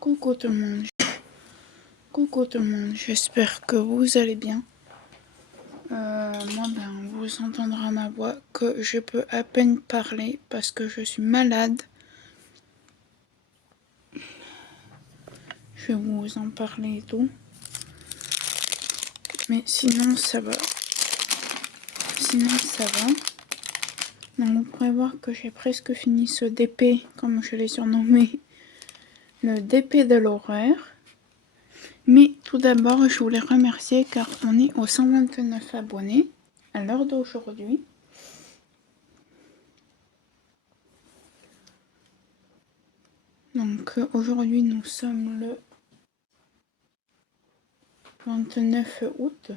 Coucou tout le monde. Coucou tout le monde, j'espère que vous allez bien. Moi, vous entendra ma voix que je peux à peine parler parce que je suis malade. Je vais vous en parler et tout. Mais sinon, ça va. Donc, vous pourrez voir que j'ai presque fini ce DP, comme je l'ai surnommé, le DP de l'horreur. Mais tout d'abord, je voulais remercier car on est aux 129 abonnés à l'heure d'aujourd'hui. Donc aujourd'hui, nous sommes le 29 août.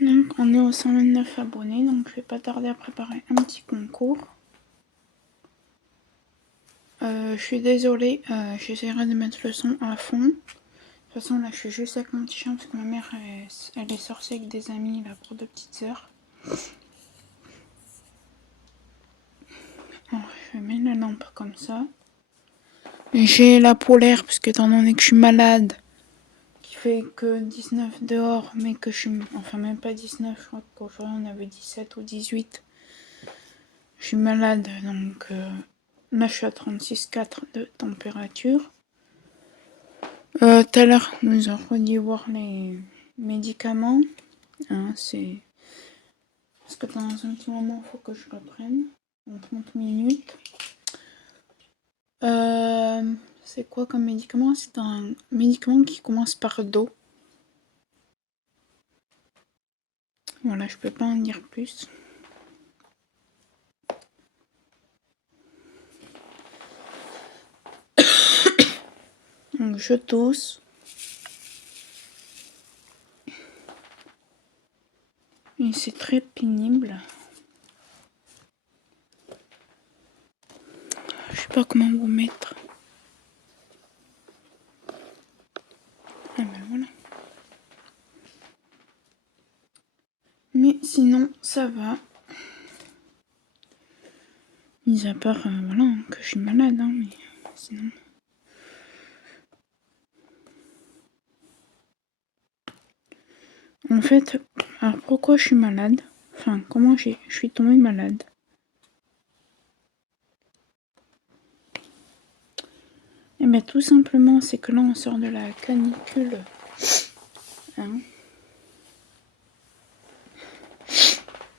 Donc on est aux 129 abonnés, donc je vais pas tarder à préparer un petit concours. Je suis désolée, j'essaierai de mettre le son à fond. De toute façon là je suis juste avec mon petit chien parce que ma mère elle est sortie avec des amis là pour 2 petites sœurs. Alors je vais mettre la lampe comme ça. J'ai la polaire parce que étant donné que je suis malade, qui fait que 19 dehors, mais que je suis... Enfin même pas 19, je crois qu'aujourd'hui on avait 17 ou 18. Je suis malade, donc là je suis à 36,4 de température. Tout à l'heure, nous avons dû voir les médicaments. Hein, c'est... Parce que dans un petit moment, il faut que je reprenne. En 30 minutes. C'est quoi comme médicament? C'est un médicament qui commence par Do. Voilà, je peux pas en dire plus. Donc je tousse. Et c'est très pénible. Je sais pas comment vous mettre. Ah ben voilà. Mais sinon, ça va. Mis à part, voilà, que je suis malade, hein, mais sinon... En fait, alors pourquoi je suis malade? Enfin, comment je suis tombée malade? Eh bien, tout simplement, c'est que là, on sort de la canicule. Hein?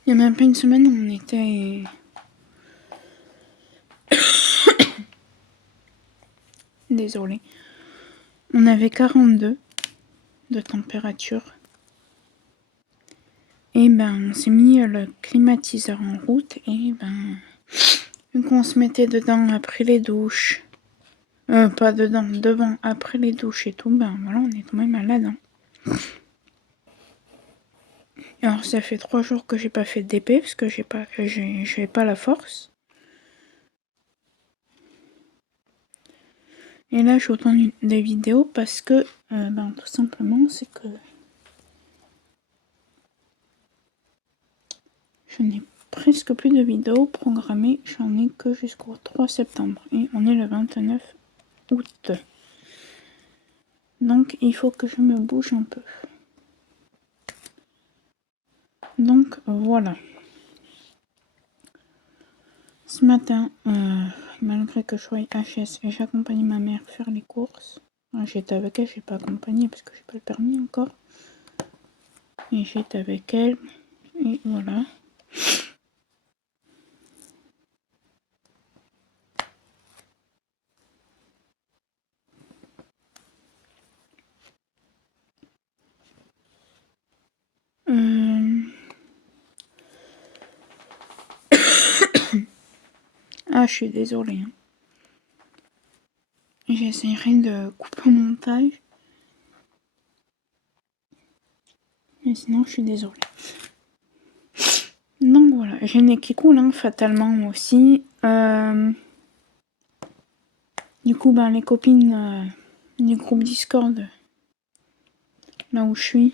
Il y a même pas une semaine, on était... Désolée. On avait 42 de température. Et ben, on s'est mis le climatiseur en route. Et ben, vu qu'on se mettait dedans après les douches... pas dedans, devant, après les douches et tout, ben voilà, on est tombé malade. Hein. Alors ça fait 3 jours que j'ai pas fait de DP parce que j'ai pas la force. Et là je vous tourne des vidéos parce que tout simplement c'est que je n'ai presque plus de vidéos programmées, j'en ai que jusqu'au 3 septembre et on est le 29 août. Donc il faut que je me bouge un peu. Donc voilà. Ce matin, malgré que je sois HS et j'accompagne ma mère faire les courses, j'étais avec elle, j'ai pas accompagné parce que j'ai pas le permis encore. Et j'étais avec elle, et voilà. Ah, je suis désolée. Hein. J'essaierai de couper au montage. Mais sinon, je suis désolée. Donc voilà, j'ai le nez qui coule, hein, fatalement aussi. Du coup, les copines du groupe Discord là où je suis.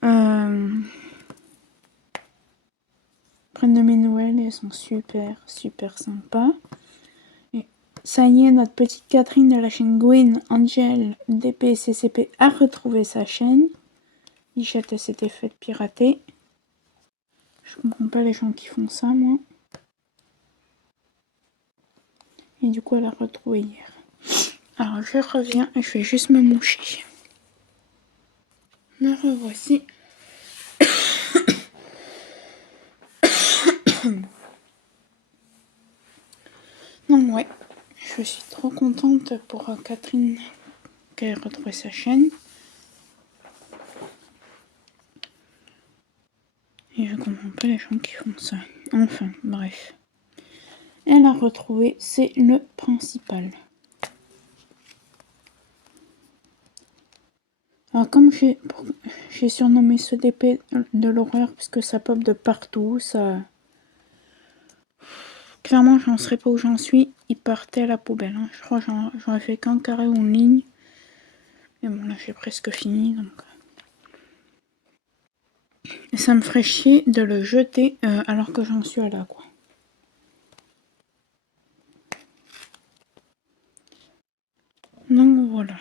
Prennent de mes nouvelles et elles sont super sympas. Et ça y est, notre petite Catherine de la chaîne Gwyn, Angel, DP, CCP a retrouvé sa chaîne. Lichette s'était faite pirater. Je comprends pas les gens qui font ça, moi. Et du coup, elle a retrouvé hier. Alors, je reviens et je vais juste me moucher. Me revoici. Donc, ouais, je suis trop contente pour Catherine qu'elle ait retrouvé sa chaîne. Et je comprends pas les gens qui font ça. Enfin, bref. Elle a retrouvé, c'est le principal. Alors comme j'ai surnommé ce DP de l'horreur parce que ça pop de partout, ça... Clairement, j'en serais pas où j'en suis. Il partait à la poubelle. Hein. Je crois que j'aurais fait qu'un carré ou une ligne. Mais bon, là, j'ai presque fini, donc... Et ça me ferait chier de le jeter alors que j'en suis à là, quoi. Donc, voilà.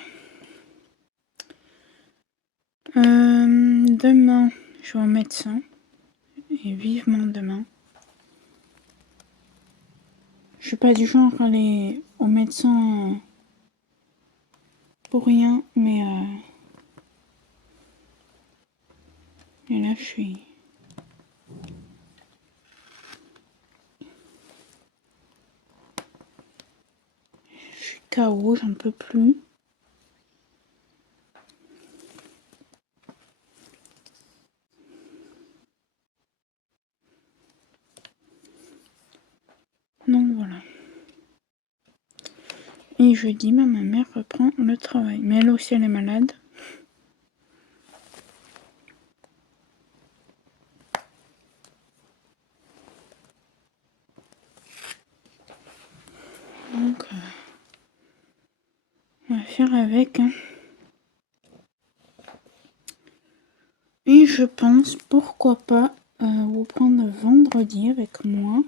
Demain, je vais au médecin. Et vivement demain. Je suis pas du genre à aller au médecin pour rien, mais et là je suis KO, j'en peux plus. Donc voilà. Et jeudi, ma mère reprend le travail. Mais elle aussi, elle est malade. Donc, on va faire avec. Hein. Et je pense, pourquoi pas, vous prendre vendredi avec moi.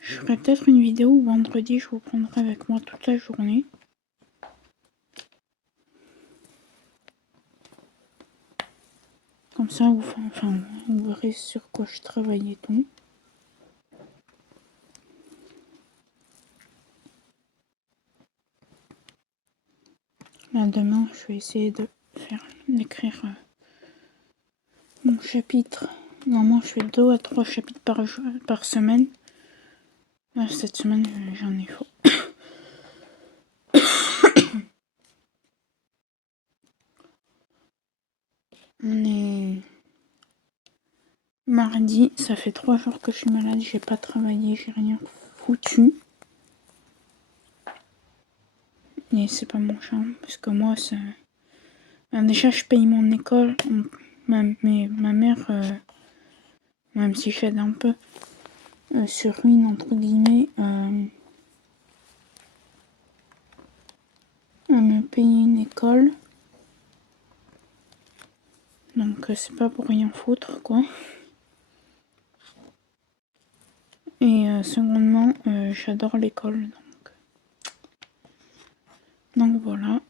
Je ferai peut-être une vidéo où vendredi, je vous prendrai avec moi toute la journée. Comme ça, vous verrez sur quoi je travaille et tout. Là, demain, je vais essayer d'écrire mon chapitre. Normalement, je fais 2 à 3 chapitres par semaine. Là, cette semaine, j'en ai faux. On est mardi, ça fait 3 jours que je suis malade, j'ai pas travaillé, j'ai rien foutu. Et c'est pas mon champ, parce que moi, ça... déjà, je paye mon école, ma mère, même si j'aide un peu, se ruine, entre guillemets, à me payer une école. Donc, c'est pas pour rien foutre, quoi. Et secondement, j'adore l'école, donc voilà.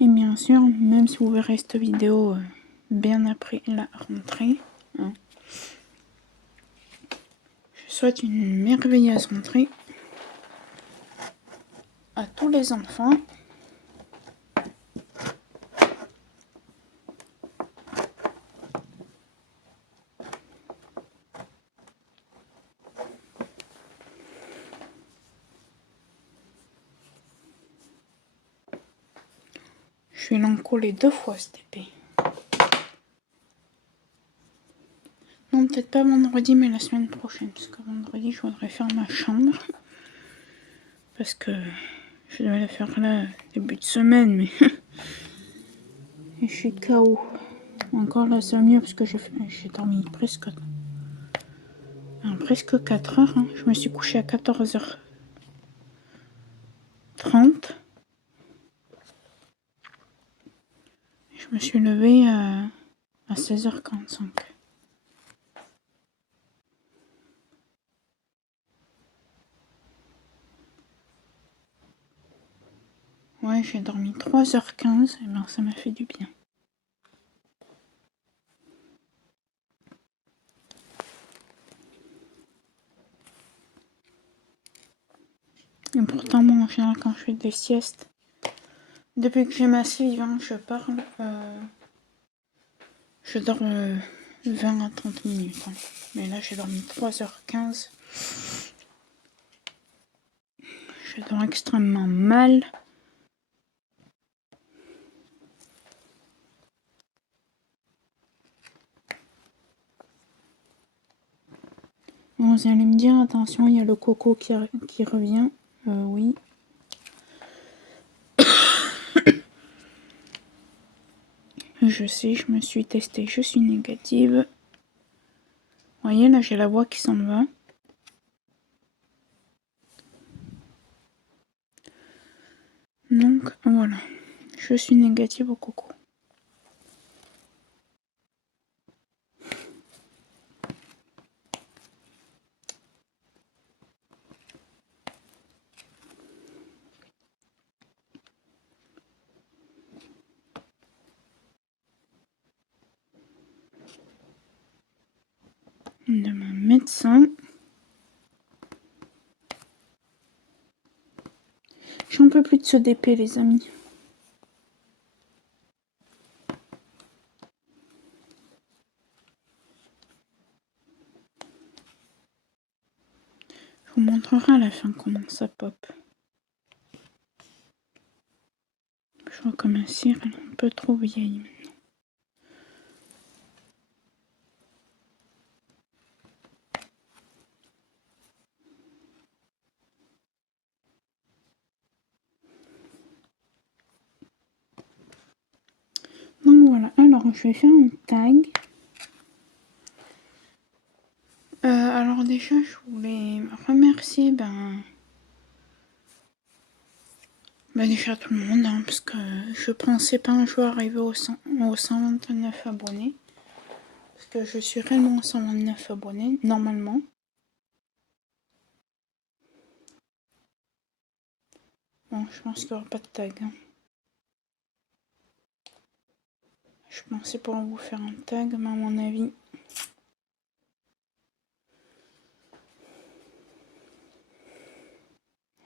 Et bien sûr, même si vous verrez cette vidéo bien après la rentrée, hein, je souhaite une merveilleuse rentrée à tous les enfants. Je vais l'encoller 2 fois cette épée. Non, peut-être pas vendredi, mais la semaine prochaine. Parce que vendredi, je voudrais faire ma chambre. Parce que je devais la faire là, début de semaine, mais... Et je suis KO. Encore là, c'est mieux parce que j'ai dormi presque Presque 4 heures. Hein. Je me suis couchée à 14h30. Je me suis levée à 16h45. Ouais, j'ai dormi 3h15. Et ben, ça m'a fait du bien. Et pourtant, moi, en général, quand je fais des siestes, depuis que j'ai ma fille, je parle, je dors 20 à 30 minutes. Hein. Mais là, j'ai dormi 3h15. Je dors extrêmement mal. Bon, vous allez me dire, attention, il y a le coco qui revient. Oui. Je sais, je me suis testée, je suis négative. Vous voyez, là, j'ai la voix qui s'en va. Donc, voilà. Je suis négative au coco. De mon médecin. J'en peux plus de ce DP, les amis. Je vous montrerai à la fin comment ça pop. Je vois comme un cire, elle est un peu trop vieille maintenant. Donc voilà, alors je vais faire un tag. Alors déjà, je voulais remercier déjà tout le monde, hein, parce que je pensais pas un jour arriver aux 129 abonnés. Parce que je suis réellement aux 129 abonnés, normalement. Bon, je pense qu'il n'y aura pas de tag. Hein. Je pensais pouvoir vous faire un tag, mais à mon avis...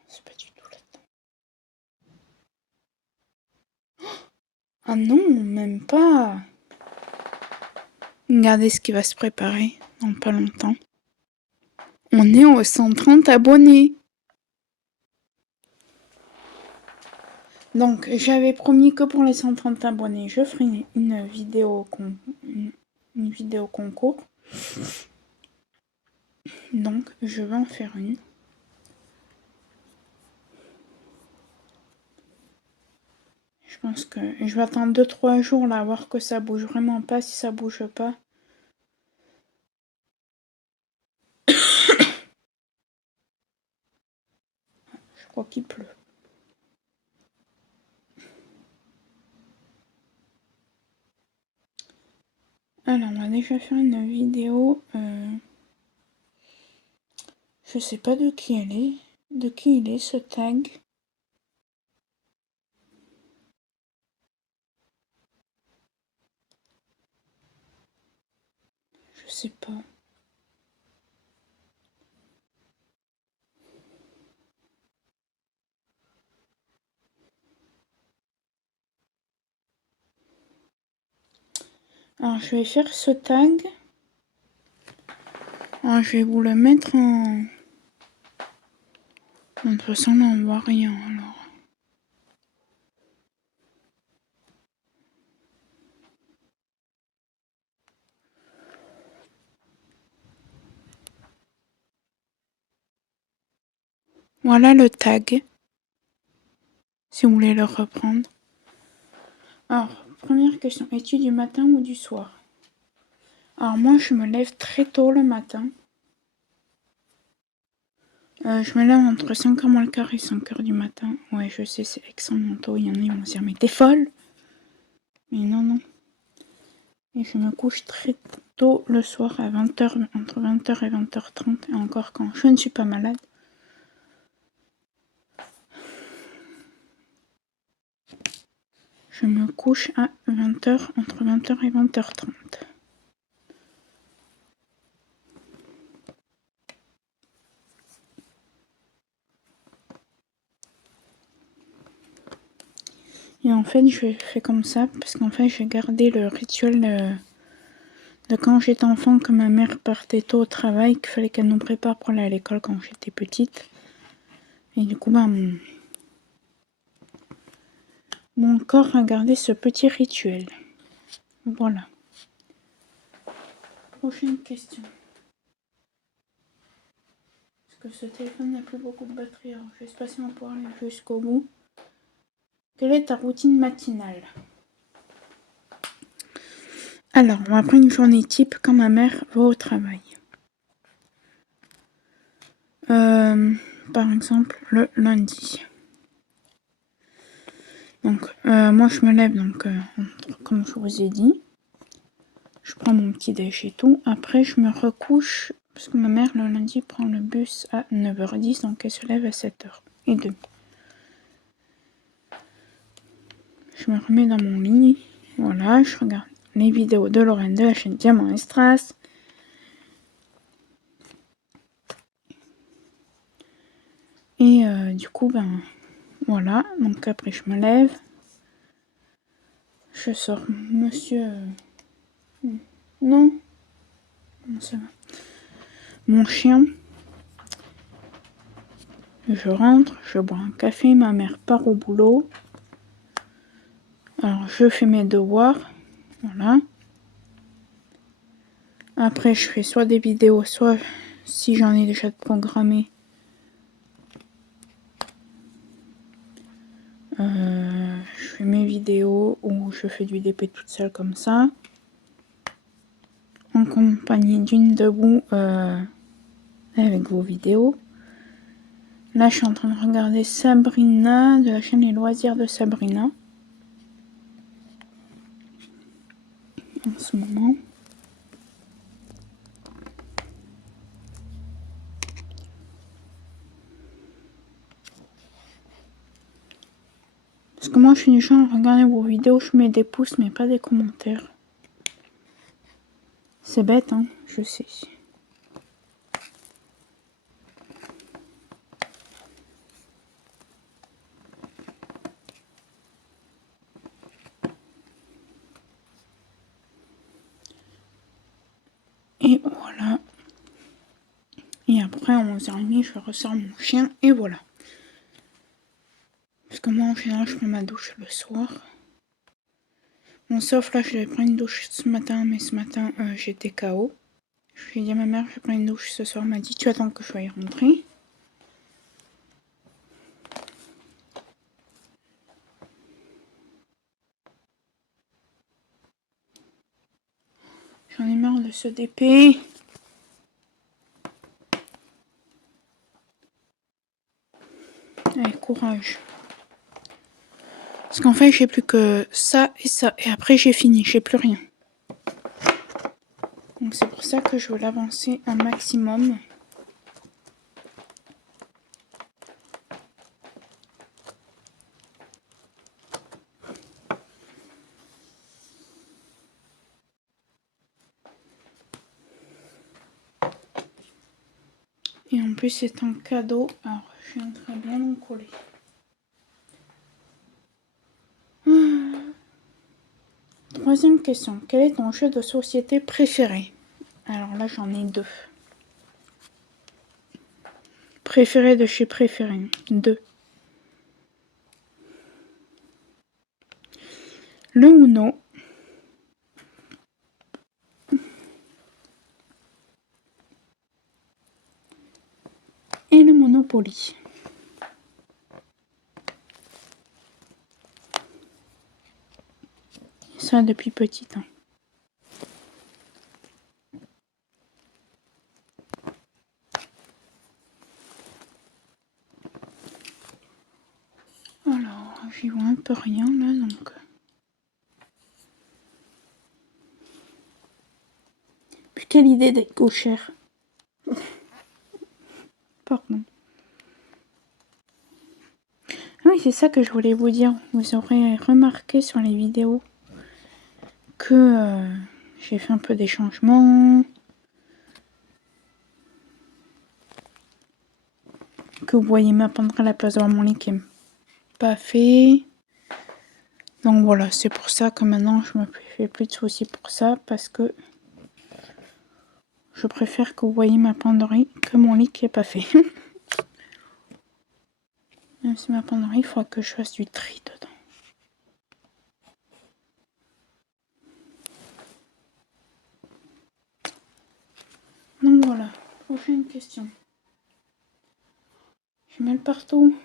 c'est pas du tout là-dedans. Ah non, même pas. Regardez ce qui va se préparer dans pas longtemps. On est aux 130 abonnés. Donc, j'avais promis que pour les 130 abonnés, je ferai une vidéo concours. Donc, je vais en faire une. Je pense que je vais attendre 2-3 jours là, voir que ça bouge vraiment pas. Si ça bouge pas, je crois qu'il pleut. Alors, on va déjà faire une vidéo. Je sais pas de qui elle est. De qui il est ce tag. Je sais pas. Alors, je vais faire ce tag. Alors, je vais vous le mettre en... De toute façon, là, on voit rien, alors. Voilà le tag. Si vous voulez le reprendre. Alors, première question. Es-tu du matin ou du soir? Alors, moi, je me lève très tôt le matin. Je me lève entre 5h moins le quart et 5h du matin. Ouais, je sais, c'est extrêmement tôt. Il y en a, ils vont se dire, mais t'es folle! Mais non, non. Et je me couche très tôt le soir à 20h, entre 20h et 20h30. Et encore quand je ne suis pas malade. Je me couche à 20h, entre 20h et 20h30. Et en fait, je fais comme ça parce qu'en fait, j'ai gardé le rituel de quand j'étais enfant, que ma mère partait tôt au travail, qu'il fallait qu'elle nous prépare pour aller à l'école quand j'étais petite. Et du coup, bah, mon corps a gardé ce petit rituel. Voilà. Prochaine question. Parce que ce téléphone n'a plus beaucoup de batterie, alors je vais se passer pour aller jusqu'au bout. Quelle est ta routine matinale? Alors, on va prendre une journée type quand ma mère va au travail. Par exemple, le lundi. Donc, moi, je me lève, donc, comme je vous ai dit. Je prends mon petit déj et tout. Après, je me recouche, parce que ma mère, le lundi, prend le bus à 9h10, donc elle se lève à 7h30. Je me remets dans mon lit. Voilà, je regarde les vidéos de Lorraine de la chaîne Diamant et Strass. Et du coup, ben, voilà. Donc après, je me lève. Je sors monsieur... Non, ça va. Mon chien. Je rentre, je bois un café, ma mère part au boulot. Alors, je fais mes devoirs. Voilà. Après, je fais soit des vidéos, soit, si j'en ai déjà programmé, je fais mes vidéos ou je fais du DP toute seule comme ça. En compagnie d'une de vous avec vos vidéos. Là, je suis en train de regarder Sabrina, de la chaîne Les Loisirs de Sabrina. En ce moment. Parce que moi, je suis du genre à regarder vos vidéos, je mets des pouces, mais pas des commentaires. C'est bête, hein, je sais. Et voilà. Et après, à 11h30, je ressors mon chien, et voilà. Parce que moi, en général, je prends ma douche le soir. Bon, sauf là, je devais prendre une douche ce matin, mais ce matin, j'étais KO. Je lui ai dit à ma mère, je vais prendre une douche ce soir. Elle m'a dit, tu attends que je sois y rentrer. J'en ai marre de ce DP. Allez, courage. Parce qu'en fait, j'ai plus que ça. Et après, j'ai fini. J'ai plus rien. Donc c'est pour ça que je veux l'avancer un maximum. Et en plus, c'est un cadeau. Alors, je suis en train de bien en coller. Troisième question. Quel est ton jeu de société préféré? Alors là, j'en ai deux. Préféré de chez préféré. Deux. Le Uno. Et le Monopoly. Ça depuis petite. Hein. j'y vois un peu rien là, donc. Puis quelle idée d'être gauchère. Pardon. Ah oui, c'est ça que je voulais vous dire. Vous aurez remarqué sur les vidéos que j'ai fait un peu des changements. Que vous voyez m'attendre à la place de mon lit qui n'est pas fait. Donc voilà, c'est pour ça que maintenant je me fais plus de soucis pour ça, parce que je préfère que vous voyez ma penderie que mon lit qui est pas fait. Même si ma penderie, il faudra que je fasse du tri dedans. Donc voilà, prochaine question. J'ai mal partout.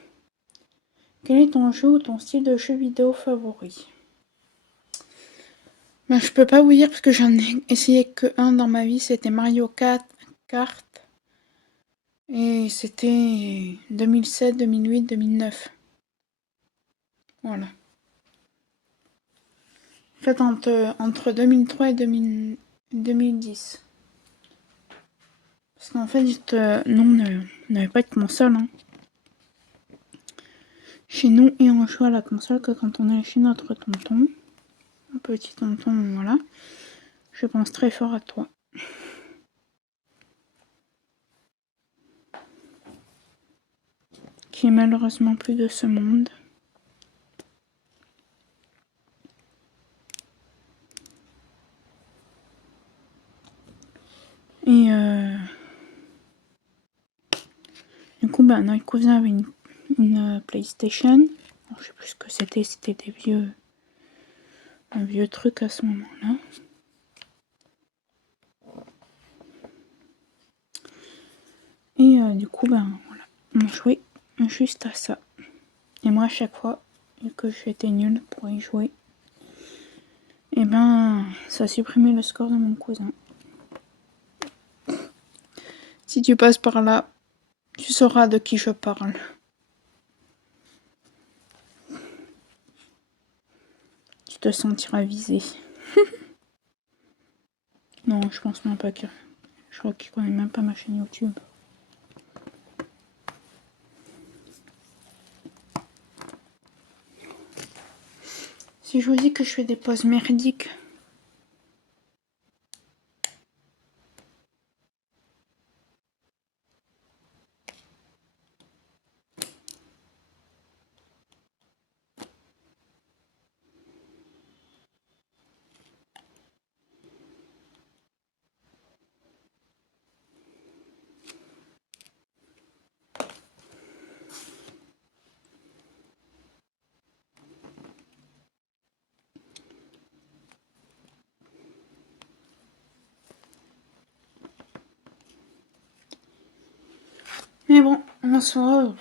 Quel est ton jeu ou ton style de jeu vidéo favori? Ben, je peux pas vous dire parce que j'en ai essayé que un dans ma vie, c'était Mario Kart. Et c'était 2007, 2008, 2009. Voilà. En fait, entre 2003 et 2010. Parce qu'en fait, nous, on n'avait pas de console. Hein. Chez nous, et on jouait à la console que quand on allait chez notre tonton. Un petit tonton, voilà. Je pense très fort à toi. Qui est malheureusement plus de ce monde. Et du coup, bah, notre cousin avait une PlayStation. Alors, je sais plus ce que c'était un vieux truc à ce moment-là. Et du coup, ben voilà, on jouait juste à ça. Et moi, à chaque fois que j'étais nulle pour y jouer, et ben ça supprimait le score de mon cousin. Si tu passes par là, tu sauras de qui je parle. Tu te sentiras visé. Non, je pense même pas que... Je crois qu'il connaît même pas ma chaîne YouTube. Si je vous dis que je fais des pauses merdiques... Mais bon, en soi...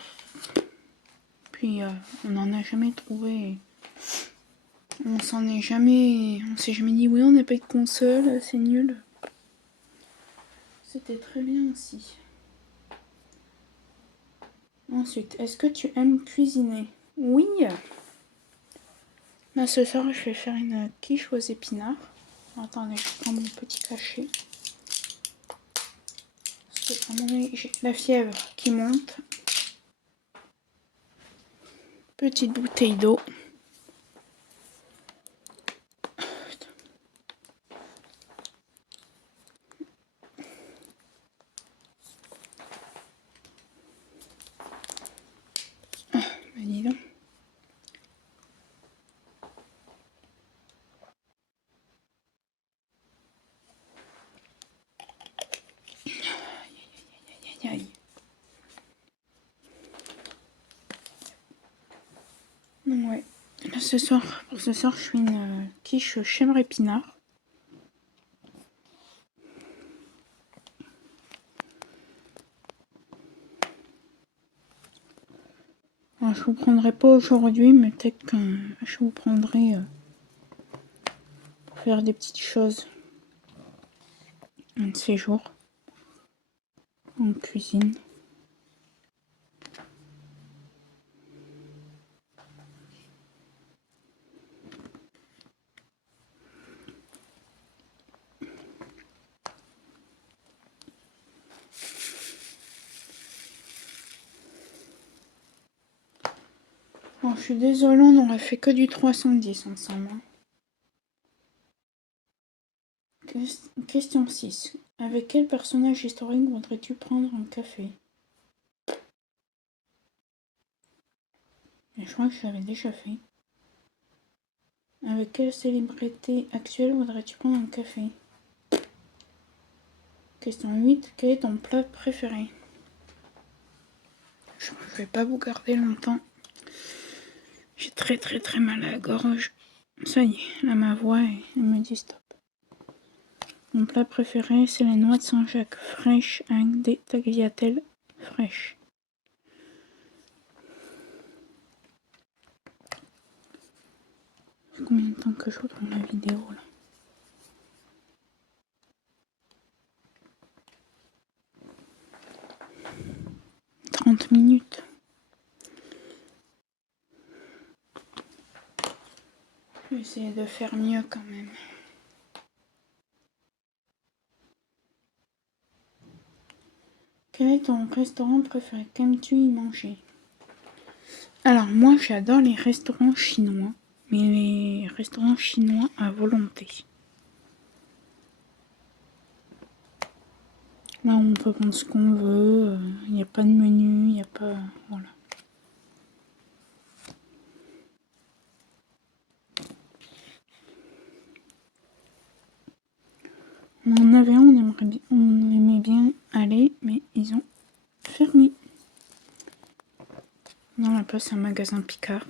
Puis on n'en a jamais trouvé... On s'est jamais dit oui, on n'a pas de console, c'est nul. C'était très bien aussi. Ensuite, est-ce que tu aimes cuisiner? Oui. Là, ce soir, je vais faire une quiche aux épinards. Attendez, je prends mon petit cachet. Parce que, à mon avis, j'ai la fièvre qui monte. Petite bouteille d'eau. Dis donc. Aïe, aïe, aïe. Donc ouais. Là, pour ce soir, je fais une quiche chèvre épinard. Alors, je vous prendrai pas aujourd'hui, mais peut-être que je vous prendrai pour faire des petites choses un de ces jours en cuisine. Bon, je suis désolée, on n'aurait fait que du 310 ensemble. Question 6. Avec quel personnage historique voudrais-tu prendre un café? Et je crois que je l'avais déjà fait. Avec quelle célébrité actuelle voudrais-tu prendre un café? Question 8. Quel est ton plat préféré? Je ne vais pas vous garder longtemps. J'ai très mal à la gorge. Ça y est, là ma voix elle me dit stop. Mon plat préféré c'est les noix de Saint-Jacques fraîches avec des tagliatelles fraîches. Combien de temps que je tourne la vidéo là? 30 minutes. Je vais essayer de faire mieux quand même. Quel est ton restaurant préféré? Qu'aimes-tu y manger? Alors moi j'adore les restaurants chinois, mais les restaurants chinois à volonté. Là on peut prendre ce qu'on veut, il n'y a pas de menu, il n'y a pas... Voilà. On en avait un, on aimait bien aller, mais ils ont fermé. Dans la place, un magasin Picard.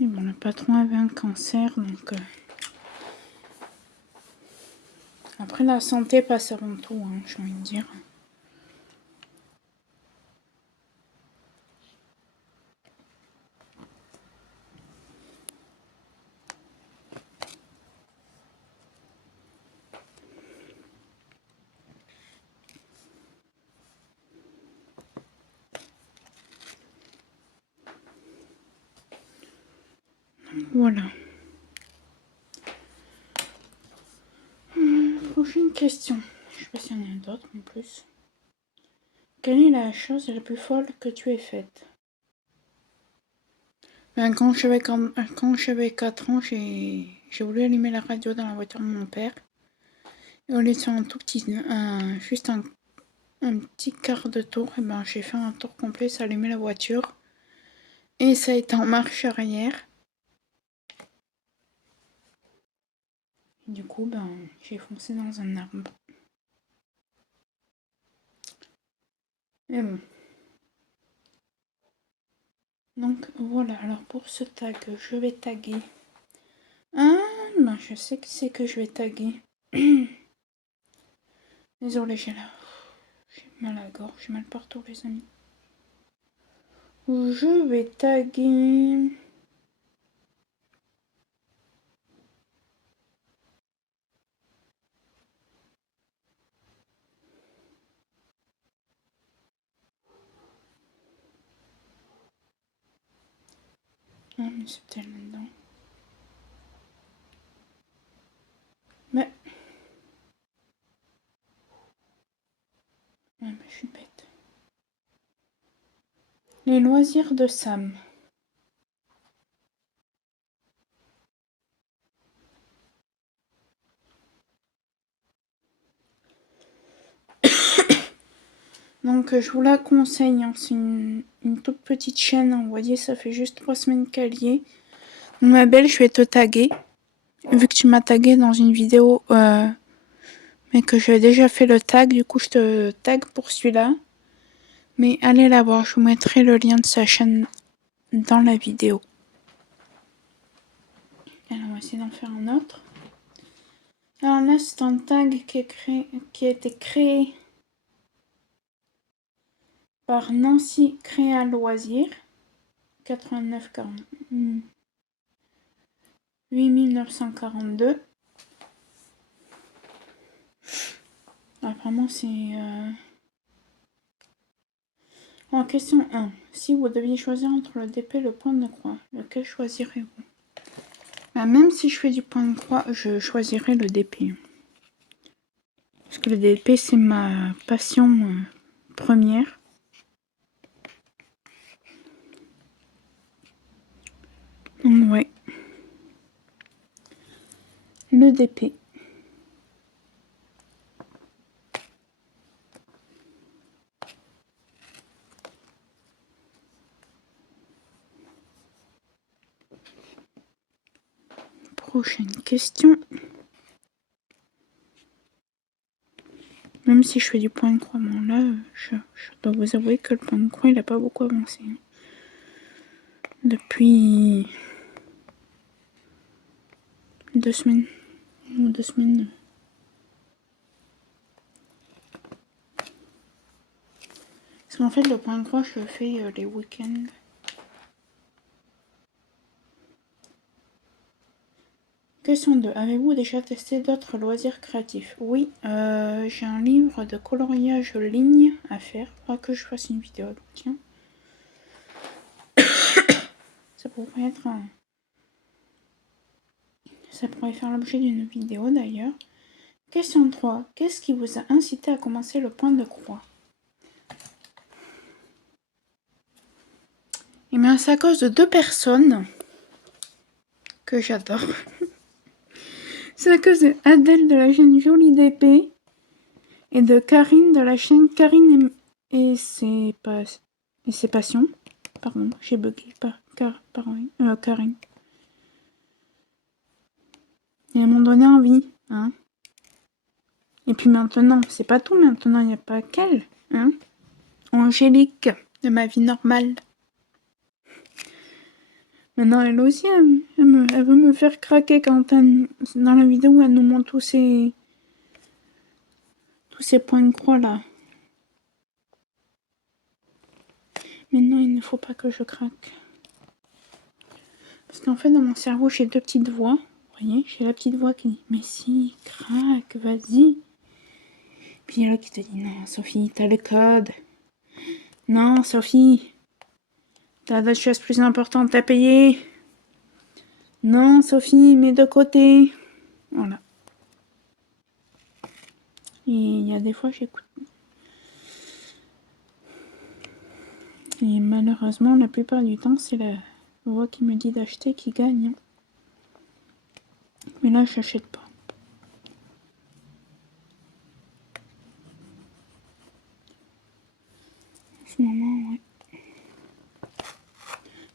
Et bon, le patron avait un cancer, donc... Après, la santé passe avant tout, hein, j'ai envie de dire. Voilà. Prochaine question. Je sais pas s'il y en a d'autres en plus. Quelle est la chose la plus folle que tu aies faite? Quand j'avais 4 ans, j'ai voulu allumer la radio dans la voiture de mon père. Et au lieu de faire un tout petit, juste un petit quart de tour, et ben j'ai fait un tour complet, ça allumait la voiture. Et ça a été en marche arrière. Et du coup, ben, j'ai foncé dans un arbre. Et bon. Donc voilà, alors pour ce tag, je vais taguer. Ah, ben je sais qui c'est que je vais taguer. Désolée, j'ai mal à la gorge, j'ai mal partout les amis. Je vais taguer... Ah, mais c'est peut-être là-dedans. Mais... Ah, mais je suis bête. Les loisirs de Sam. Donc je vous la conseille, hein. C'est une toute petite chaîne, hein. Vous voyez, ça fait juste 3 semaines qu'elle y est. Donc, ma belle, je vais te taguer. Vu que tu m'as tagué dans une vidéo, mais que j'ai déjà fait le tag, du coup je te tag pour celui-là. Mais allez la voir, je vous mettrai le lien de sa chaîne dans la vidéo. Alors on va essayer d'en faire un autre. Alors là c'est un tag qui a été créé par Nancy Créa Loisirs. 8942. Apparemment c'est... En question 1. Si vous deviez choisir entre le DP et le point de croix, lequel choisirez-vous? Même si je fais du point de croix, je choisirai le DP. Parce que le DP, c'est ma passion première. Ouais. Le DP. Prochaine question. Même si je fais du point de croix, bon là, je dois vous avouer que le point de croix, il n'a pas beaucoup avancé. Depuis 2 semaines. Ou 2 semaines. Parce qu'en fait, le point de croix, je le fais les week-ends. Question 2. Avez-vous déjà testé d'autres loisirs créatifs? Oui, j'ai un livre de coloriage ligne à faire. Faudra que je fasse une vidéo. Tiens. Ça pourrait être Ça pourrait faire l'objet d'une vidéo d'ailleurs. Question 3. Qu'est-ce qui vous a incité à commencer le point de croix? Eh bien, c'est à cause de 2 personnes que j'adore. C'est à cause d'Adèle de la chaîne Jolie DP et de Karine de la chaîne Karine et ses passions. Pardon, j'ai bugué. Karine. Et elles m'ont donné envie. Hein. Et puis maintenant, c'est pas tout. Maintenant, il n'y a pas qu'elle. Hein. Angélique, de ma vie normale. Maintenant, elle aussi, elle veut me faire craquer quand dans la vidéo où elle nous montre tous ces points de croix là. Maintenant, il ne faut pas que je craque. Parce qu'en fait, dans mon cerveau, j'ai 2 petites voix. Vous voyez, j'ai la petite voix qui dit « Mais si, craque, vas-y ». Puis il y a là qui te dit « Non, Sophie, t'as le code. Non, Sophie, t'as d'autres choses plus importantes à payer. Non, Sophie, mets de côté. » Voilà. Et il y a des fois, j'écoute. Et malheureusement, la plupart du temps, c'est la voix qui me dit d'acheter qui gagne. Mais là, je n'achète pas. En ce moment, ouais.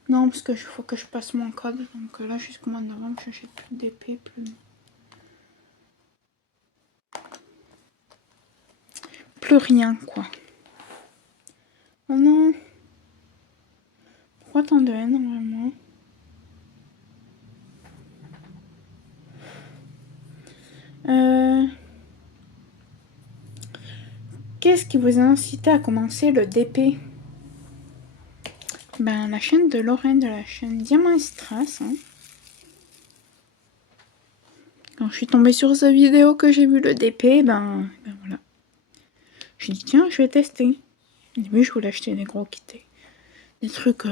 Non, parce qu'il faut que je passe mon code. Donc là, jusqu'au mois de novembre, j'achète plus d'épée, plus rien, quoi. Oh non. Pourquoi tant de haine, vraiment? Qu'est-ce qui vous a incité à commencer le DP? Ben, la chaîne de Lorraine, de la chaîne Diamant et Strass. Hein. Quand je suis tombée sur sa vidéo, que j'ai vu le DP, ben voilà. J'ai dit, tiens, je vais tester. Au début, je voulais acheter des gros kits. Des trucs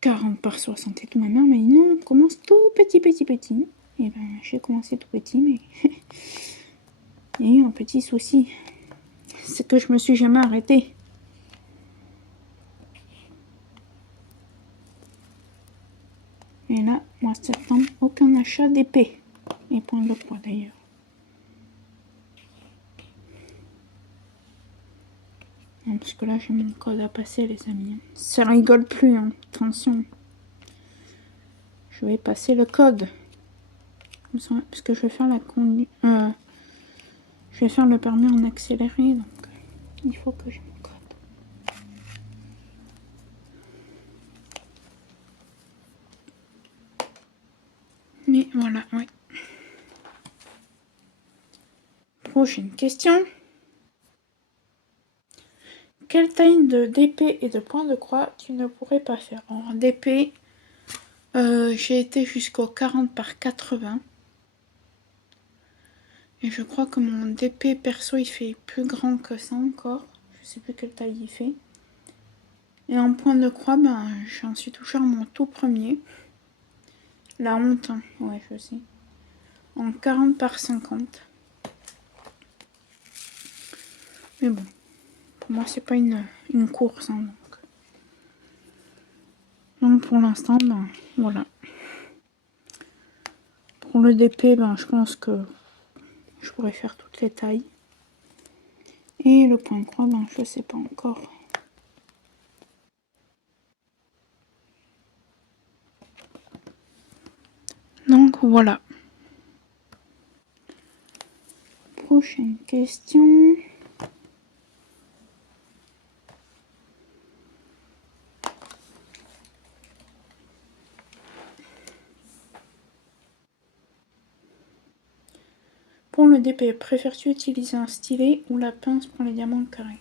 40 par 60 et tout. Ma mère m'a dit, non, commence tout petit. Et ben, j'ai commencé tout petit, mais il y a eu un petit souci. C'est que je me suis jamais arrêtée. Et là, mois de septembre, aucun achat d'épée. Et point de croix d'ailleurs. Non, parce que là, j'ai mon code à passer, les amis. Ça rigole plus, hein. Attention. Je vais passer le code. Parce que je vais faire la conduite. Je vais faire le permis en accéléré, donc il faut que j'ai mon code. Mais voilà, oui. Prochaine question. Quelle taille de DP et de point de croix tu ne pourrais pas faire? En DP, j'ai été jusqu'au 40 par 80. Et je crois que mon DP perso, il fait plus grand que ça encore. Je sais plus quelle taille il fait. Et en point de croix, ben, j'en suis touchée à mon tout premier. La honte, hein. Ouais, je sais. En 40 par 50. Mais bon, pour moi, c'est pas une course. Hein, donc pour l'instant, ben, voilà. Pour le DP, ben, je pense que je pourrais faire toutes les tailles. Et le point de croix, ben, je sais pas encore. Donc voilà. Prochaine question. Pour le DP, préfères-tu utiliser un stylet ou la pince pour les diamants carrés?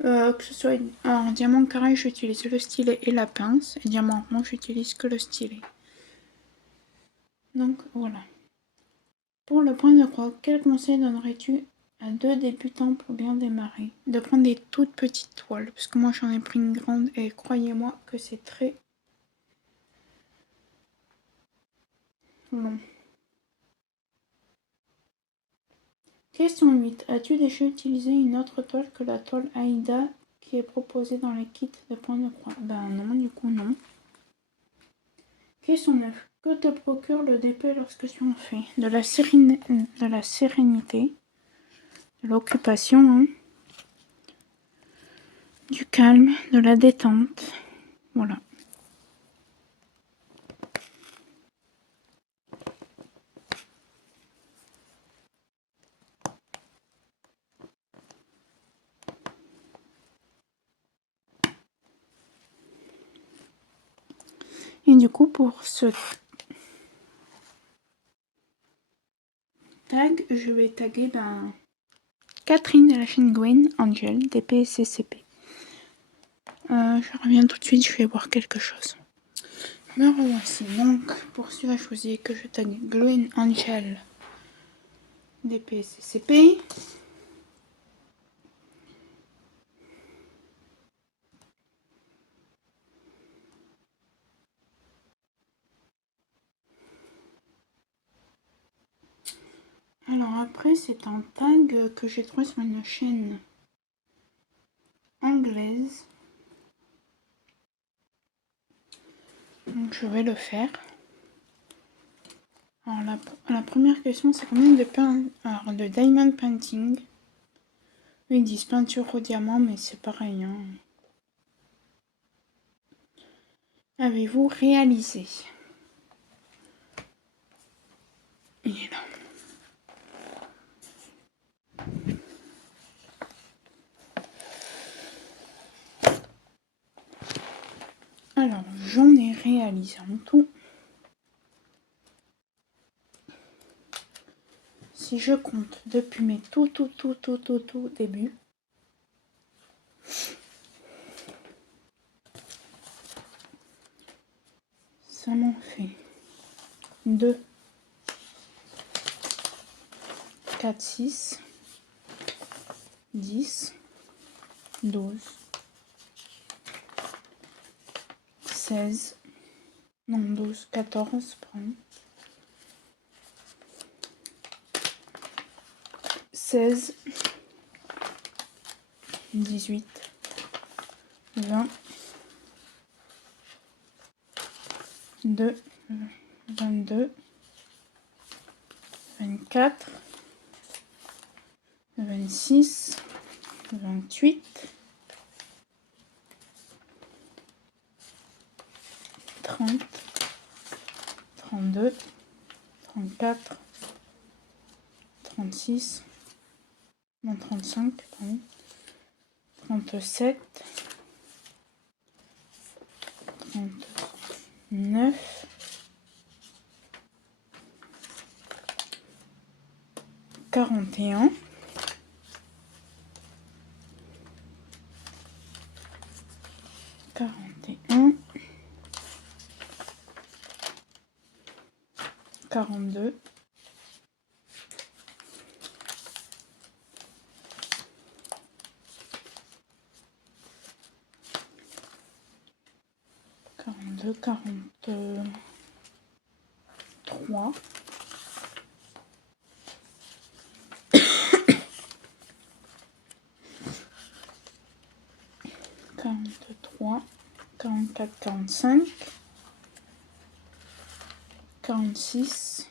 Que ce soit en diamant carré, j'utilise le stylet et la pince. Et diamant rond, j'utilise que le stylet. Donc voilà. Pour le point de croix, quel conseil donnerais-tu à 2 débutants pour bien démarrer? De prendre des toutes petites toiles, parce que moi j'en ai pris une grande et croyez-moi que c'est très long. Question 8. As-tu déjà utilisé une autre toile que la toile Aïda qui est proposée dans les kits de point de croix? Ben non, du coup non. Question 9. Que te procure le DP lorsque tu en fais? De la sérénité, de l'occupation, hein, du calme, de la détente. Voilà. Et du coup, pour ce tag, je vais taguer Catherine de la chaîne Gwen Angel, DP CCP. Je reviens tout de suite, je vais voir quelque chose. Me revoici donc pour celui-là choisi que je tague Gwen Angel, DP CCP. Alors après, c'est un tag que j'ai trouvé sur une chaîne anglaise. Donc je vais le faire. Alors la première question, c'est combien de diamond painting? Ils disent peinture au diamant, mais c'est pareil. Hein. Avez-vous réalisé? Il est là. Alors, j'en ai réalisé en tout. Si je compte depuis mes tout début, ça m'en fait 2, 4, 6, 10, 12, 16, non 12, 14, pardon. 16, 18, 20, 2, 22, 24, 26, 28, 30, 32, 34, 36, non 35, pardon, 37, 39, 41, 41, 42, 42, 43, 44, 44, 45, 46,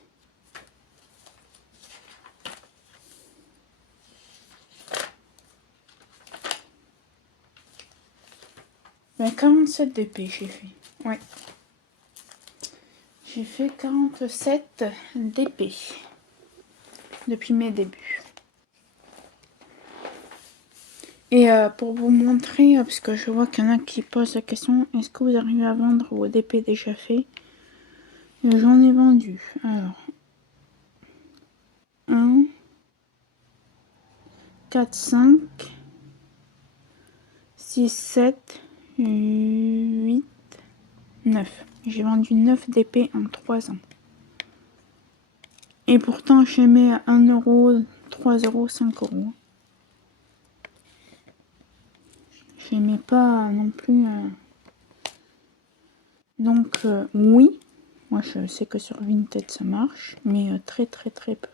47 d'épée j'ai fait. Ouais. J'ai fait 47 d'épée depuis mes débuts. Et pour vous montrer, parce que je vois qu'il y en a qui posent la question, est-ce que vous arrivez à vendre vos DP déjà fait? J'en ai vendu. Alors, 1, 4, 5, 6, 7, 8, 9. J'ai vendu 9 DP en 3 ans. Et pourtant, j'ai mis à 1 euro, 3 euros, 5 euros. Je n'aimais pas non plus. Donc, oui, moi je sais que sur Vinted ça marche, mais très très très peu.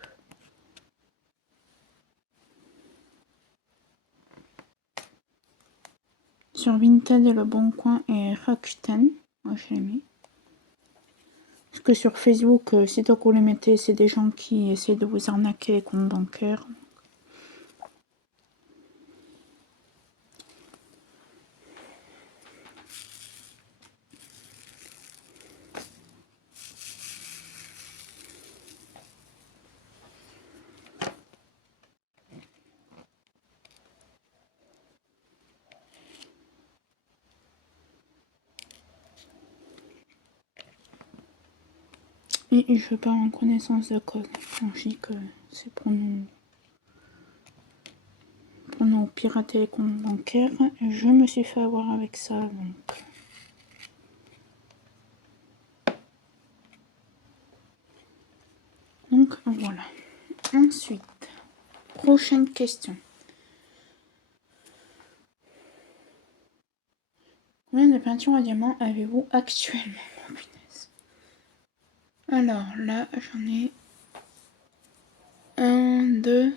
Sur Vinted et Le Bon Coin et Rakuten, moi je l'aimais. Parce que sur Facebook, sitôt que vous les mettez, c'est des gens qui essaient de vous arnaquer les comptes bancaires. Et je parle en connaissance de cause. On dit que c'est pour nous pirater les comptes bancaires. Je me suis fait avoir avec ça, donc voilà. Ensuite, prochaine question. Combien de peintures à diamant avez-vous actuellement? Alors là, j'en ai 1, 2.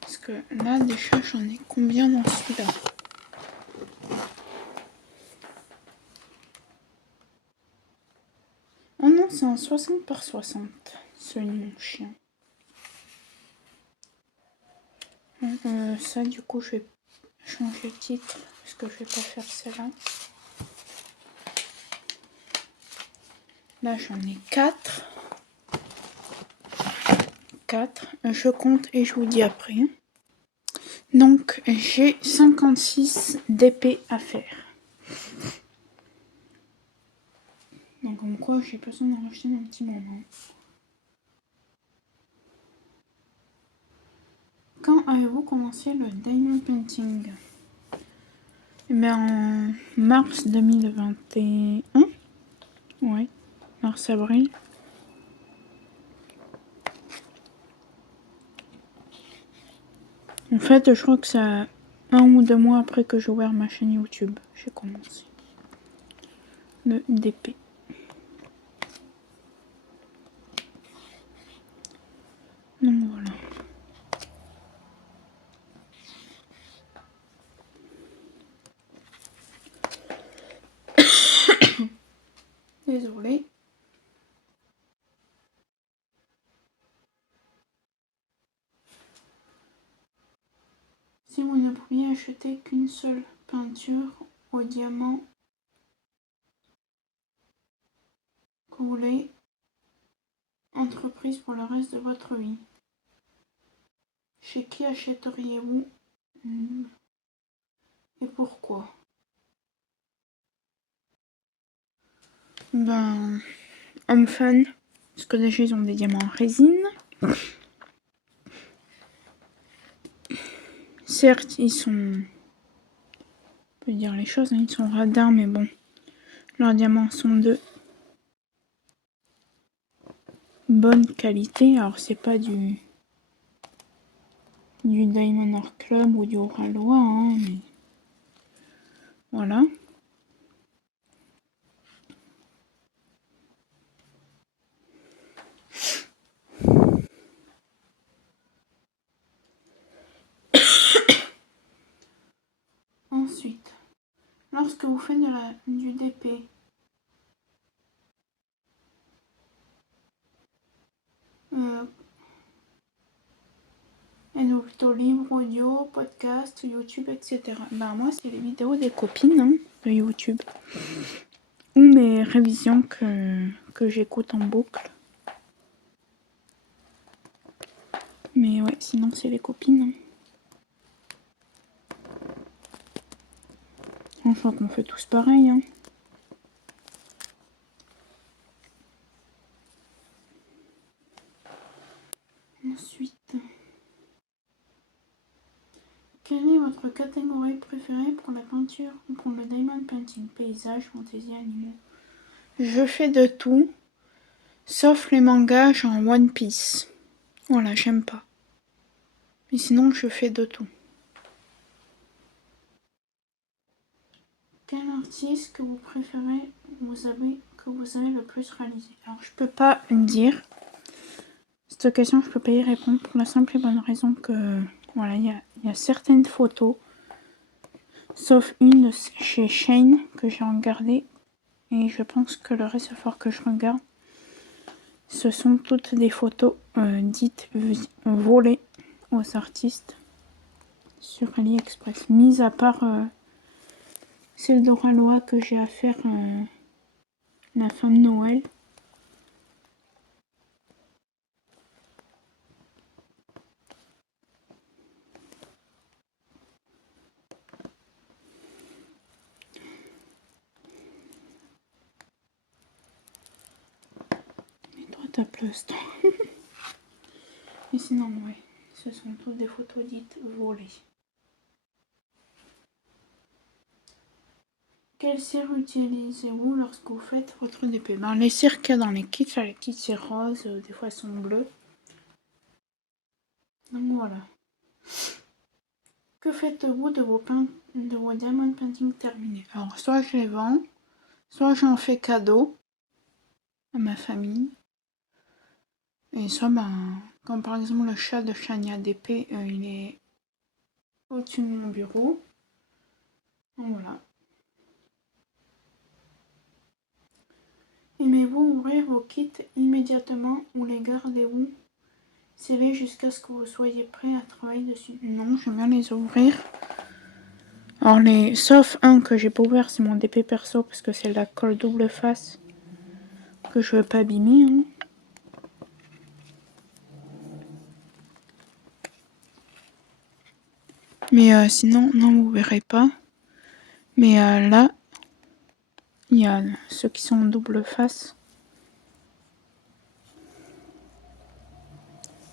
Parce que là, déjà, j'en ai combien dans celui-là? Oh non, c'est un 60 par 60, celui de mon chien. Ça, du coup, je vais changer le titre, parce que je vais pas faire celle-là. Là, j'en ai 4. 4. Je compte et je vous dis après. Donc, j'ai 56 d'épée à faire. Donc, comme quoi, j'ai besoin d'en racheter un petit moment. Quand avez-vous commencé le diamond painting? Eh bien, en mars 2021. Ouais, mars-avril. En fait, je crois que ça 1 ou 2 mois après que j'ai ouvert ma chaîne YouTube, j'ai commencé le DP. Donc voilà. Désolée. Si vous ne pouviez acheter qu'une seule peinture au diamant que vous voulez, entreprise pour le reste de votre vie, chez qui achèteriez-vous et pourquoi? Ben, Homme Fan, parce que déjà ils ont des diamants en résine. Certes, ils sont, on peut dire les choses, hein, ils sont radins, mais bon, leurs diamants sont de bonne qualité. Alors c'est pas du Diamond Art Club ou du Oralois, hein, mais voilà. Ensuite, lorsque vous faites du DP, et donc plutôt livre, audio, podcast, YouTube, etc. Ben moi c'est les vidéos des copines hein, de YouTube. Ou mes révisions que j'écoute en boucle. Mais ouais, sinon c'est les copines. Hein. Je crois qu'on fait tous pareil. Hein. Ensuite, quelle est votre catégorie préférée pour la peinture ou pour le diamond painting? Paysage, fantaisie, animaux. Je fais de tout, sauf les mangas en One Piece. Voilà, j'aime pas. Mais sinon, je fais de tout. Quel artiste que vous préférez, que vous avez le plus réalisé? Alors, je peux pas dire. Cette question, je peux pas y répondre pour la simple et bonne raison que, voilà, il y a certaines photos, sauf une de chez Shane que j'ai regardée, et je pense que le reste, il va falloir que je regarde. Ce sont toutes des photos dites volées aux artistes sur AliExpress, mis à part celle d'Oraloa que j'ai à faire la fin de Noël. Et toi, t'as plus. Et sinon, ouais, ce sont toutes des photos dites volées. Quelle cire utilisez-vous lorsque vous faites votre DP? Ben, les cires qu'il y a dans les kits, là, les kits c'est rose, des fois elles sont bleues. Donc voilà. Que faites-vous de vos diamond painting terminés? Alors soit je les vends, soit j'en fais cadeau à ma famille. Et soit ben, comme par exemple le chat de Shania DP, il est au-dessus de mon bureau. Donc voilà. Aimez-vous ouvrir vos kits immédiatement ou les gardez-vous scellés jusqu'à ce que vous soyez prêt à travailler dessus? Non, j'aime bien les ouvrir. Alors sauf un que j'ai pas ouvert, c'est mon DP perso parce que c'est la colle double face que je veux pas abîmer. Hein. Mais sinon, non, vous verrez pas. Mais là, il y a ceux qui sont en double face.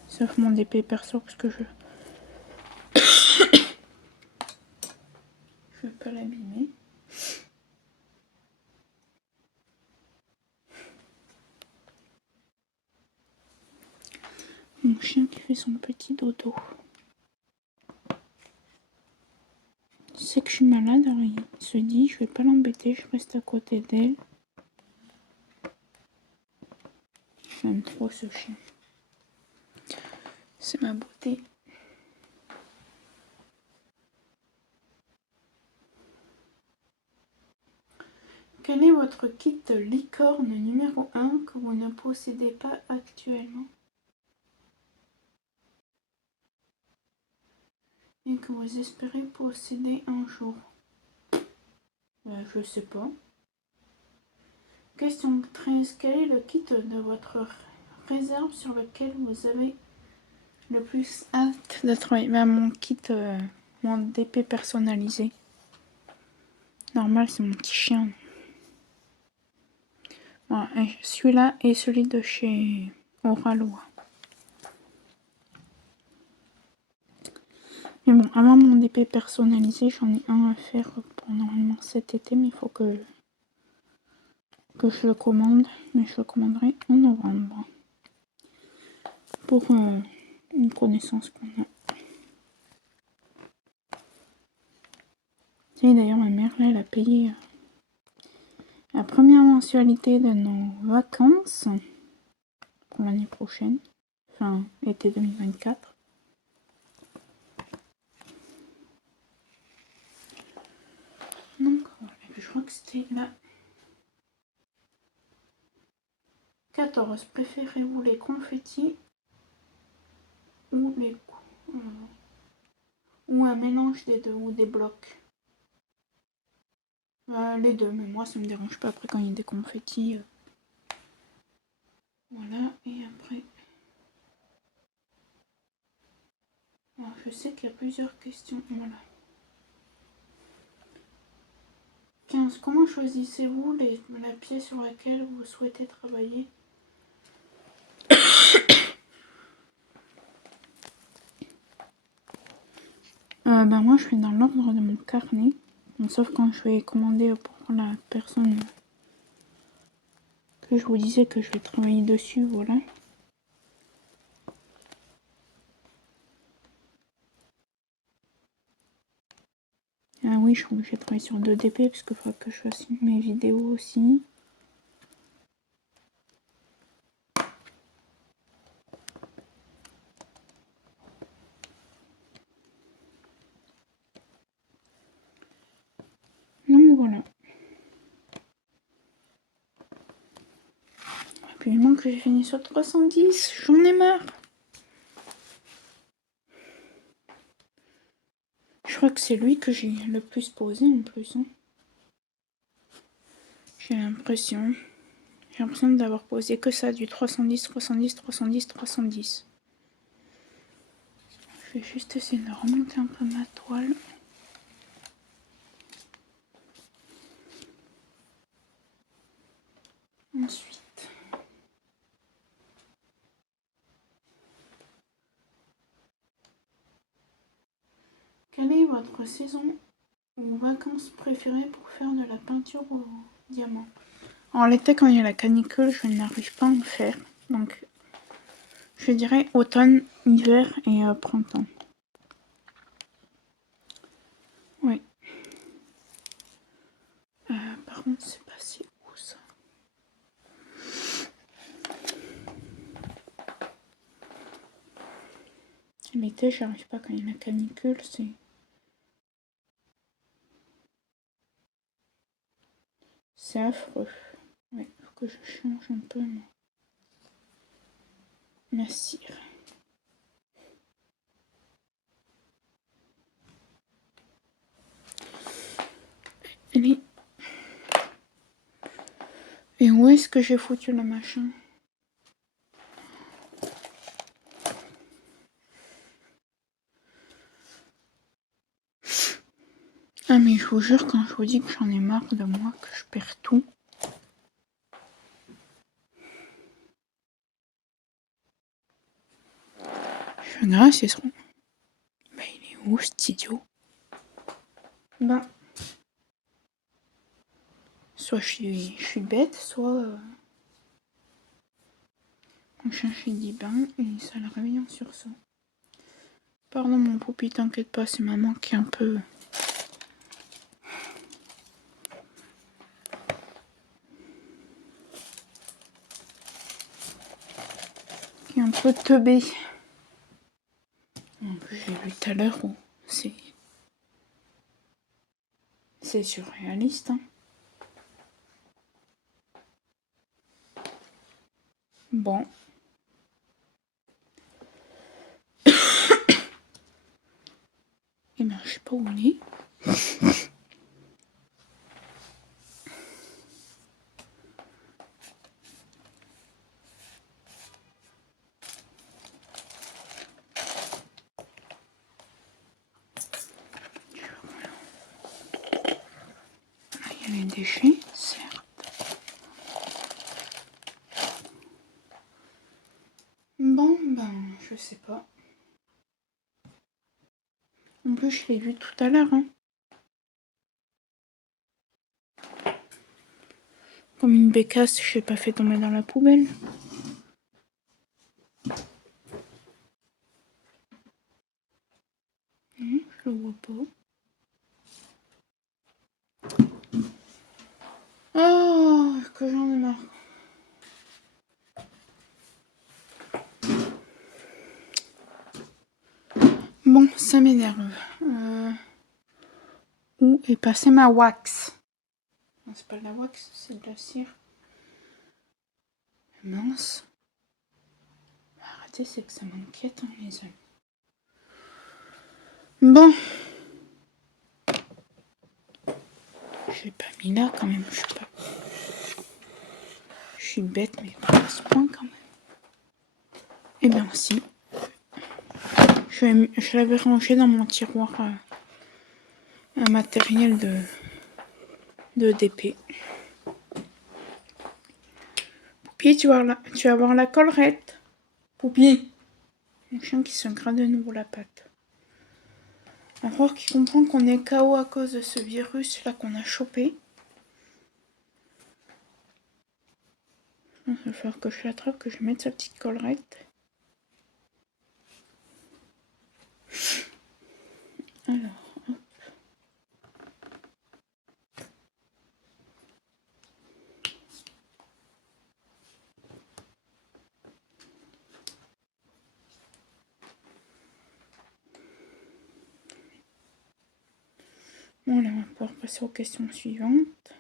Sauf mon DP perso parce que je veux pas l'abîmer. Mon chien qui fait son petit dodo. Il sait que je suis malade, alors il se dit je vais pas l'embêter, je reste à côté d'elle. J'aime trop ce chien. C'est ma beauté. Quel est votre kit licorne numéro 1 que vous ne possédez pas actuellement et que vous espérez posséder un jour? Je sais pas. Question 13. Quel est le kit de votre réserve sur lequel vous avez le plus hâte de travailler? Mon kit, mon DP personnalisé. Normal, c'est mon petit chien. Voilà, celui-là et celui de chez Oraloa. Mais bon, avant mon DP personnalisé, j'en ai un à faire pour normalement cet été, mais il faut que je le commande. Mais je le commanderai en novembre. Pour une connaissance qu'on a. Et d'ailleurs, ma mère, là, elle a payé la première mensualité de nos vacances pour l'année prochaine, enfin été 2024. Donc voilà. crois que c'était là. 14. Préférez-vous les confettis ou ou un mélange des deux ou des blocs? Les deux, mais moi ça me dérange pas après quand il y a des confettis. Voilà, et après... Alors, je sais qu'il y a plusieurs questions. Voilà. 15. Comment choisissez-vous la pièce sur laquelle vous souhaitez travailler? Moi je fais dans l'ordre de mon carnet. Bon, sauf quand je vais commander pour la personne que je vous disais que je vais travailler dessus, voilà. Ah oui, je suis obligée de travailler sur 2DP parce qu'il faudra que je fasse mes vidéos aussi. Donc voilà. Rapidement que j'ai fini sur 310, j'en ai marre. Je crois que c'est lui que j'ai le plus posé en plus. Hein. J'ai l'impression d'avoir posé que ça, du 310, 310, 310, 310. Je vais juste essayer de remonter un peu ma toile. Ensuite, quelle est votre saison ou vacances préférées pour faire de la peinture au diamant? En l'été, quand il y a la canicule, je n'arrive pas à en faire. Donc, je dirais automne, hiver et printemps. Oui. Par contre, c'est passé où ça? L'été, j'arrive pas quand il y a la canicule, c'est affreux. Ouais, faut que je change un peu ma cire. Et où est-ce que j'ai foutu le machin? Ah mais je vous jure, quand je vous dis que j'en ai marre de moi, que je perds tout. Je fais grâce, ils seront... Bah il est où cet idiot? Ben... Soit je suis bête, soit... Mon chien dit ben et ça le réveille en sursaut. Pardon mon poupi, t'inquiète pas, c'est maman qui est un peu... qui est un peu teubé. En plus j'ai vu tout à l'heure où c'est surréaliste. Hein. Bon. Et ben je sais pas où il est. Il y a les déchets, certes. Bon, ben, je sais pas. En plus, je l'ai vu tout à l'heure. Hein. Comme une bécasse, je l'ai pas fait tomber dans la poubelle. Je le vois pas. Oh, que j'en ai marre. Bon, ça m'énerve. Où est passée ma wax? pas de la wax, c'est de la cire. Mince. Arrêtez, c'est que ça m'inquiète, hein, les amis. Bon. Je l'ai pas mis là quand même, je sais pas. Je suis bête, mais pas à ce point quand même. Eh bien si. Je l'avais rangé dans mon tiroir un matériel de DP. Poupie, tu vas voir la collerette. Poupie. Mon chien qui se gratte de nouveau la patte. Il va falloir qu'il comprend qu'on est KO à cause de ce virus là qu'on a chopé. Il va falloir que je l'attrape, que je mette sa petite collerette. Alors, hop. Bon, là, on va pouvoir passer aux questions suivantes.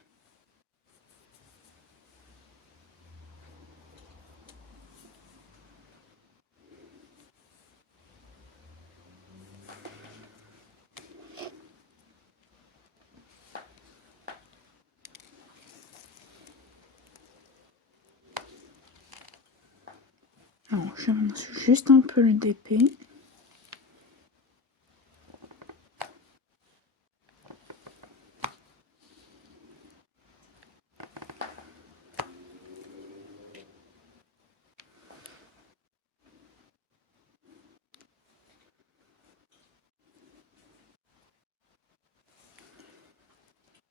Alors, j'avance juste un peu le DP.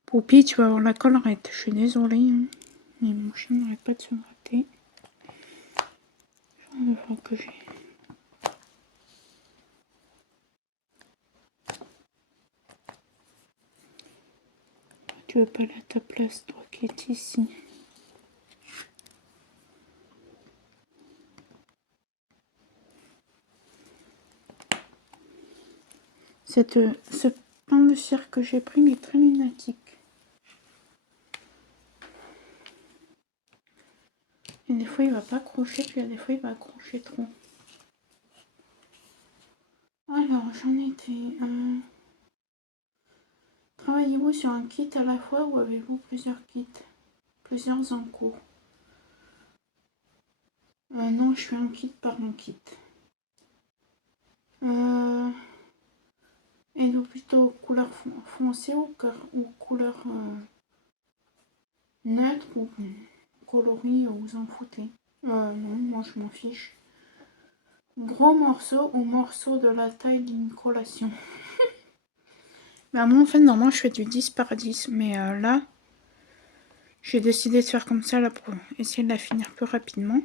Poupie, tu vas avoir la collerette. Je suis désolée, hein, mais mon chien n'arrête pas de se gratter. Je vais voir que j'ai... Tu veux pas aller à ta place, toi qui es ici. Ce pain de cire que j'ai pris est très lunatique. Et des fois il va pas accrocher, puis des fois il va accrocher trop. Alors j'en étais... Travaillez-vous sur un kit à la fois ou avez-vous plusieurs kits? Plusieurs en cours. Non, je fais un kit par un kit. Et donc plutôt couleur foncée ou couleur neutre ou coloris, vous en foutez? Non, moi je m'en fiche. Gros morceau ou morceau de la taille d'une collation? Bah moi en fait normalement je fais du 10 par 10, mais là j'ai décidé de faire comme ça là pour essayer de la finir plus rapidement.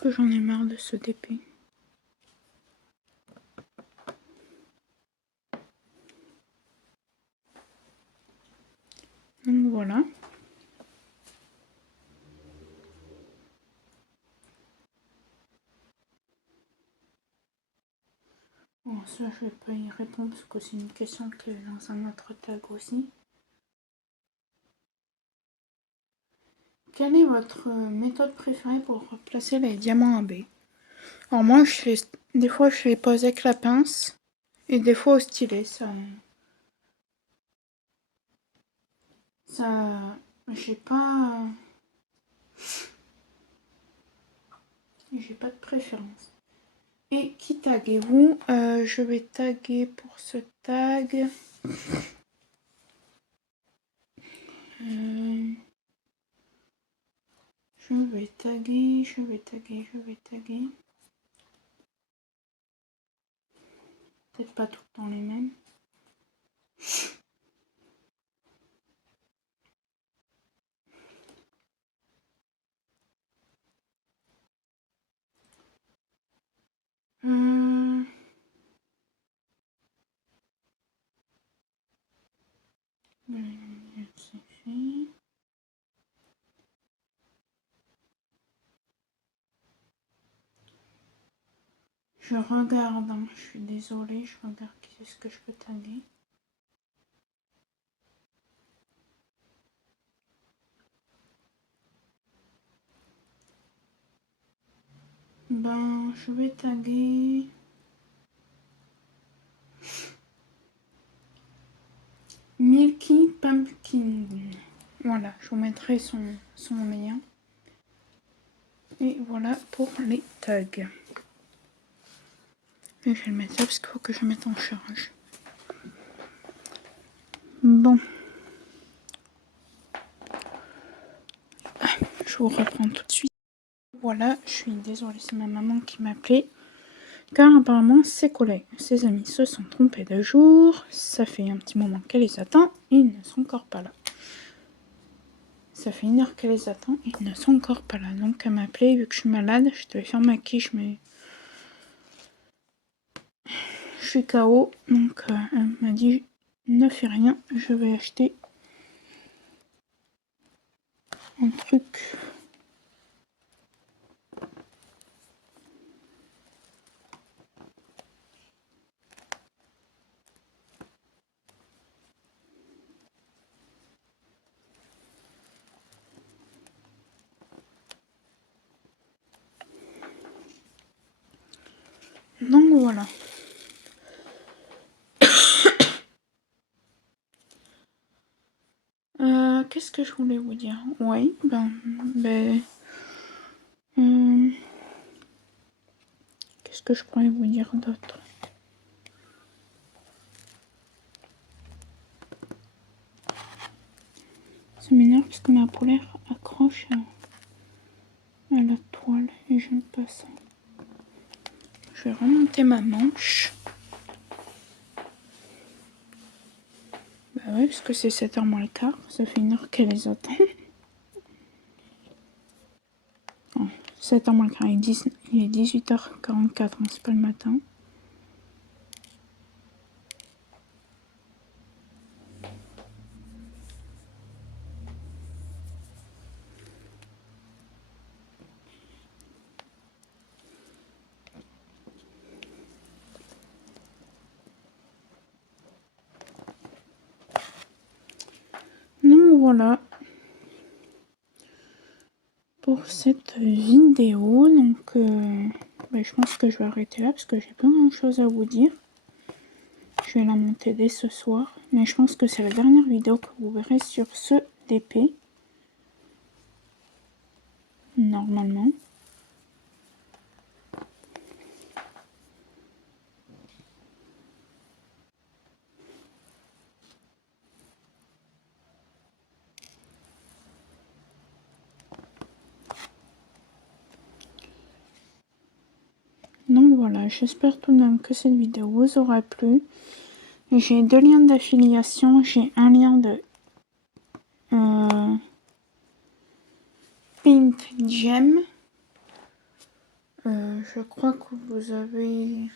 Que j'en ai marre de ce DP. Donc voilà. Bon, ça je vais pas y répondre parce que c'est une question qui est dans un autre tag aussi. Quelle est votre méthode préférée pour placer les diamants AB? Alors moi des fois je les pose avec la pince et des fois au stylet. J'ai pas de préférence. Et qui taguez-vous? Je vais taguer pour ce tag. Je vais taguer. Peut-être pas tout le temps les mêmes. C'est fait. Je regarde, hein, je suis désolée, je regarde qu'est-ce que je peux taguer. Ben, je vais taguer Milky Pumpkin. Voilà, je vous mettrai son lien. Et voilà pour les tags. Et je vais le mettre là parce qu'il faut que je mette en charge. Bon. Je vous reprends tout de suite. Voilà, je suis désolée, c'est ma maman qui m'appelait. Car apparemment, ses collègues, ses amis se sont trompés de jour. Ça fait un petit moment qu'elle les attend et ils ne sont encore pas là. Ça fait 1 heure qu'elle les attend et ils ne sont encore pas là. Donc elle m'a appelé, vu que je suis malade, je devais faire ma quiche, mais je suis KO. Donc elle m'a dit, ne fais rien, je vais acheter un truc. Donc voilà. Qu'est-ce que je voulais vous dire? Oui, qu'est-ce que je pourrais vous dire d'autre? Ça m'énerve parce que ma polaire accroche à la toile et j'aime pas ça. Je vais remonter ma manche. Bah ouais, parce que c'est 7h moins le quart. Ça fait 1 heure qu'elle les attend. Oh, 7h moins le quart, il est 18h44, hein, c'est pas le matin. Donc voilà. Pour cette vidéo, donc je pense que je vais arrêter là parce que j'ai pas grand chose à vous dire. Je vais la monter dès ce soir, mais je pense que c'est la dernière vidéo que vous verrez sur ce DP. Normalement. Donc voilà, j'espère tout de même que cette vidéo vous aura plu. J'ai 2 liens d'affiliation. J'ai un lien de Paint Gem. Je crois que vous avez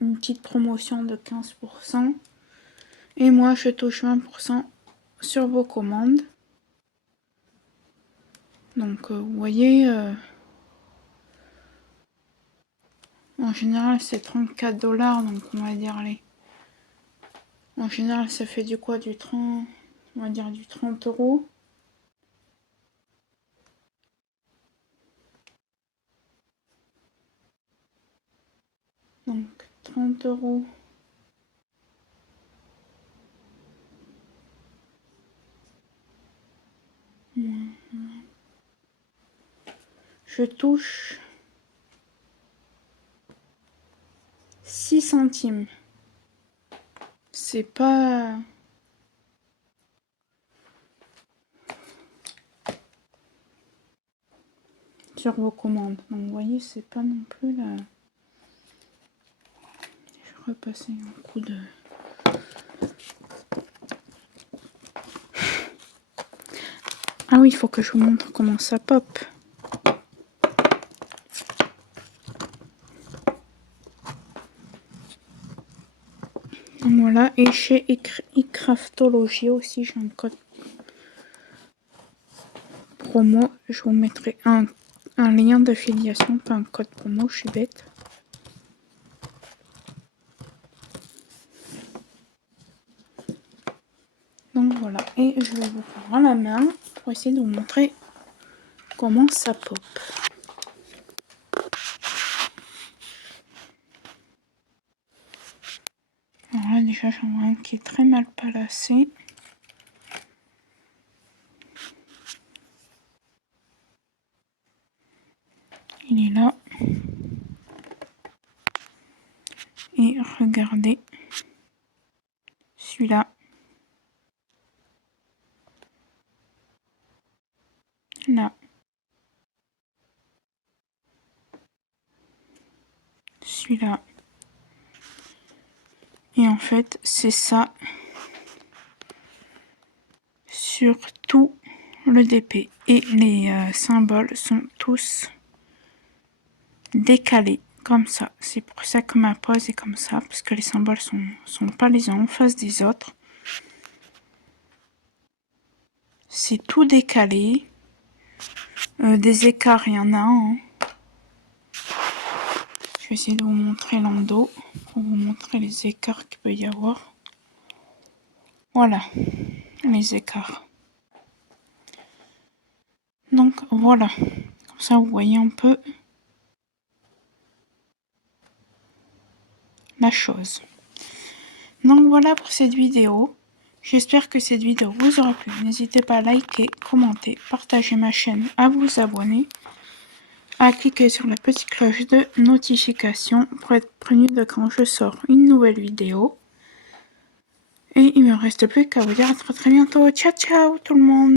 une petite promotion de 15%. Et moi, je touche 20% sur vos commandes. Donc, vous voyez, en général, c'est 34 $. Donc, on va dire, allez. En général, ça fait du quoi? Du 30, on va dire du 30 €. Donc, 30 €. Je touche 6 centimes. C'est pas... sur vos commandes. Donc, vous voyez, c'est pas non plus la... Je vais repasser un coup de... Ah oui, il faut que je vous montre comment ça pop. Voilà, et chez iCraftology aussi, j'ai un code promo. Je vous mettrai un lien d'affiliation, pas un code promo, je suis bête. Donc voilà, et je vais vous prendre à la main pour essayer de vous montrer comment ça pop. déjà j'en vois un qui est très mal placé. Il est là. Et regardez, celui-là. Là. Celui-là. Et en fait, c'est ça sur tout le DP. Et les symboles sont tous décalés, comme ça. C'est pour ça que ma pose est comme ça, parce que les symboles sont pas les uns en face des autres. C'est tout décalé. Des écarts, il y en a un. Je vais essayer de vous montrer l'endos pour vous montrer les écarts qu'il peut y avoir. Voilà, les écarts. Donc voilà, comme ça vous voyez un peu la chose. Donc voilà pour cette vidéo. J'espère que cette vidéo vous aura plu. N'hésitez pas à liker, commenter, partager ma chaîne, à vous abonner, à cliquer sur la petite cloche de notification pour être prévenu de quand je sors une nouvelle vidéo. Et il me reste plus qu'à vous dire à très bientôt. Ciao ciao tout le monde!